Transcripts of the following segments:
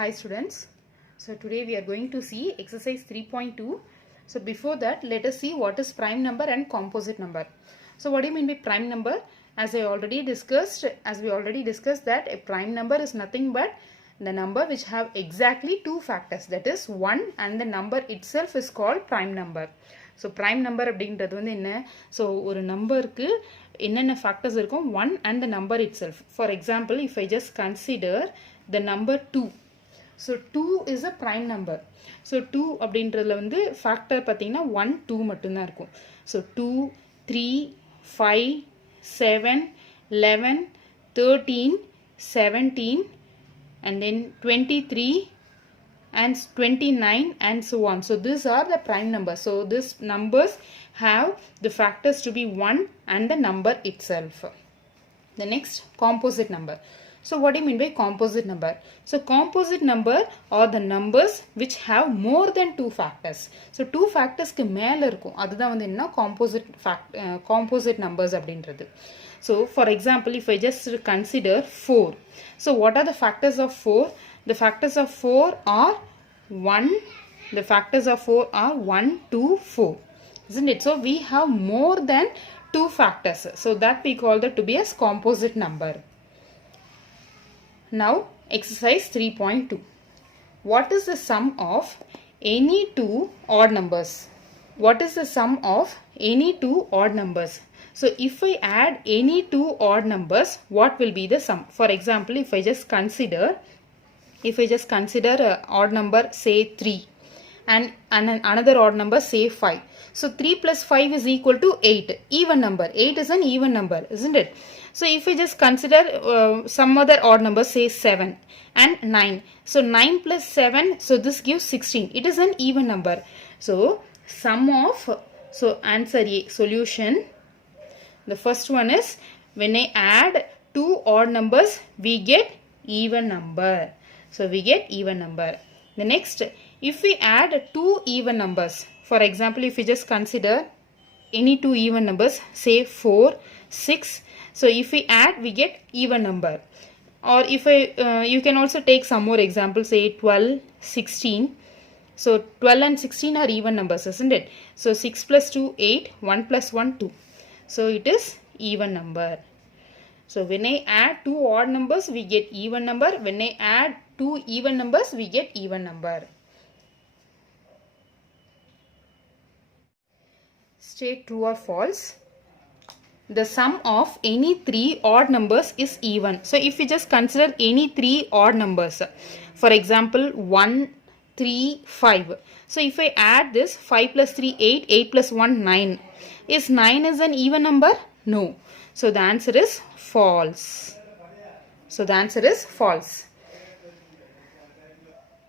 Hi students, so today we are going to see exercise 3.2. So before that, let us see what is prime number and composite number. So what do you mean by prime number? As we already discussed that a prime number is nothing but the number which have exactly two factors, that is 1 and the number itself is called prime number. So prime number அப்படின்றது வந்து என்ன? So ஒரு நம்பருக்கு என்னென்ன factors இருக்கும்? 1 and the number itself. For example, if I just consider the number 2. So 2 is a prime number. So 2 அப்படின்றதுல வந்து factor பார்த்தீங்கன்னா 1, 2 மட்டும்தான் இருக்கும். So 2, 3, 5, 7, 11, 13, 17 and then 23 and 29 and so on. So these are the prime numbers. So these numbers have the factors to be 1 and the number itself. The next, composite number. So what do you mean by composite number? So composite number are the numbers which have more than two factors. So two factors க்கு மேல இருக்கும். அதுதான் வந்து என்ன composite numbers அப்படின்றது. So for example, if I just consider 4. So what are the factors of 4? The factors of 4 are 1. The factors of 4 are 1, 2, 4. Isn't it? So we have more than two factors. So that we call that to be as composite number. Now exercise 3.2. What is the sum of any two odd numbers? What is the sum of any two odd numbers? So if I add any two odd numbers, what will be the sum? For example, if I just consider an odd number, say 3, and another odd number, say 5. So 3 plus 5 is equal to 8. Even number. 8 is an even number, isn't it? So if we just consider some other odd number, say 7 and 9. So 9 plus 7, so this gives 16. It is an even number. So sum of, so answer A, solution. The first one is, when I add two odd numbers, we get even number. So we get even number. The next, if we add two even numbers, for example, if we just consider any two even numbers, say 4, 6. So if we add, we get even number. Or if you can also take some more examples, say 12, 16. So 12 and 16 are even numbers, isn't it? So 6 plus 2, 8, 1 plus 1, 2. So it is even number. So when I add two odd numbers, we get even number. When I add two even numbers, we get even number. State true or false. The sum of any three odd numbers is even. So if we just consider any three odd numbers, for example 1, 3, 5. So if I add this, 5 plus 3, 8, 8 plus 1, 9. Is 9 is an even number? No. So the answer is false. So the answer is false.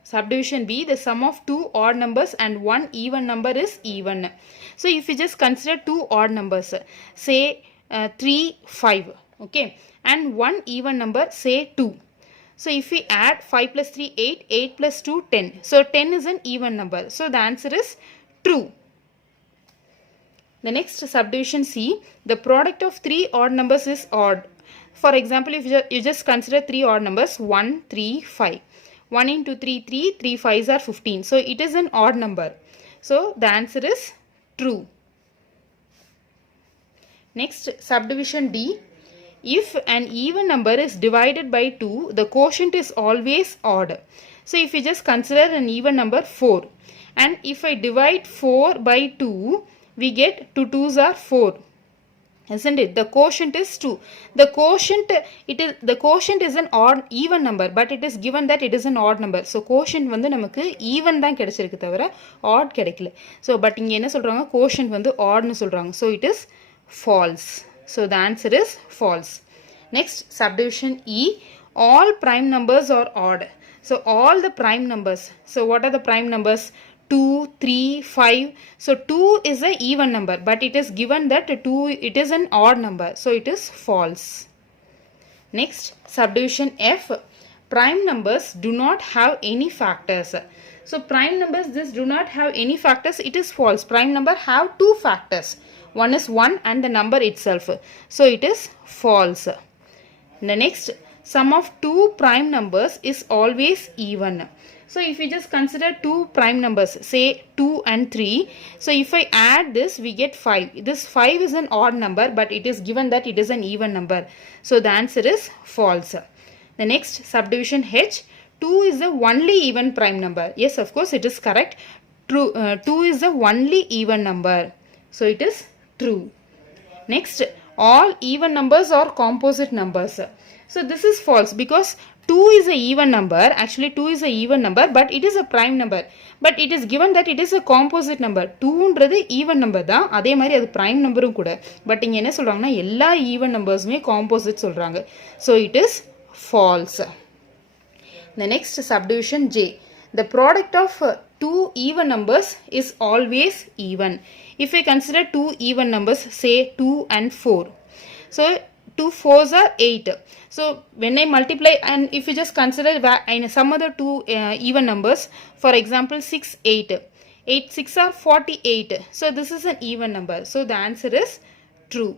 Subdivision B, the sum of two odd numbers and one even number is even. So if we just consider two odd numbers, say 3, 5, okay, and one even number, say 2. So if we add 5 plus 3, 8, 8 plus 2, 10. So 10 is an even number. So the answer is true. The next, subdivision C, the product of three odd numbers is odd. For example, if you just consider three odd numbers, 1, 3, 5. 1 into 3, 3, 3 5s are 15. So it is an odd number. So the answer is true. Next, subdivision D, if an even number is divided by 2, the quotient is always odd. So if you just consider an even number 4, and if I divide 4 by 2, we get 2 2s are 4. Isn't it? The quotient is 2. The quotient is an odd even number, but it is given that it is an odd number. So quotient வந்து நமக்கு even தான் கிடைச்சிருக்கு தவிர odd கிடைக்கல. So but இங்க என்ன சொல்றாங்க? Quotient வந்து odd னு சொல்றாங்க. So it is false. So the answer is false. Next, subdivision E, all prime numbers are odd. So all the prime numbers. So what are the prime numbers? 2, 3, 5. So 2 is an even number, but it is given that it is an odd number. So it is false. Next, subdivision F, prime numbers do not have any factors. So prime numbers, this do not have any factors. It is false. Prime number have two factors. One is 1 and the number itself. So it is false. The next, sum of two prime numbers is always even. So if we just consider two prime numbers, say 2 and 3. So if I add this, we get 5. This 5 is an odd number, but it is given that it is an even number. So the answer is false. The next subdivision H, 2 is the only even prime number. Yes, of course it is correct. True. 2 is the only even number. So it is true. Next, all even numbers are composite numbers. So this is false because 2 is a even number. Actually 2 is a even number, but it is a prime number. But it is given that it is a composite number. 2ன்றது even number தான். அதே மாதிரி அது prime numberும் கூட. But இங்க என்ன சொல்றாங்கன்னா எல்லா even numbersமே composite சொல்றாங்க. So it is false. The next subdivision J. The product of two even numbers is always even. If I consider two even numbers, say 2 and 4. So 2 4s are 8. So when I multiply, and if you just consider some other two even numbers, for example 6 8. 8 6 are 48. So this is an even number. So the answer is true.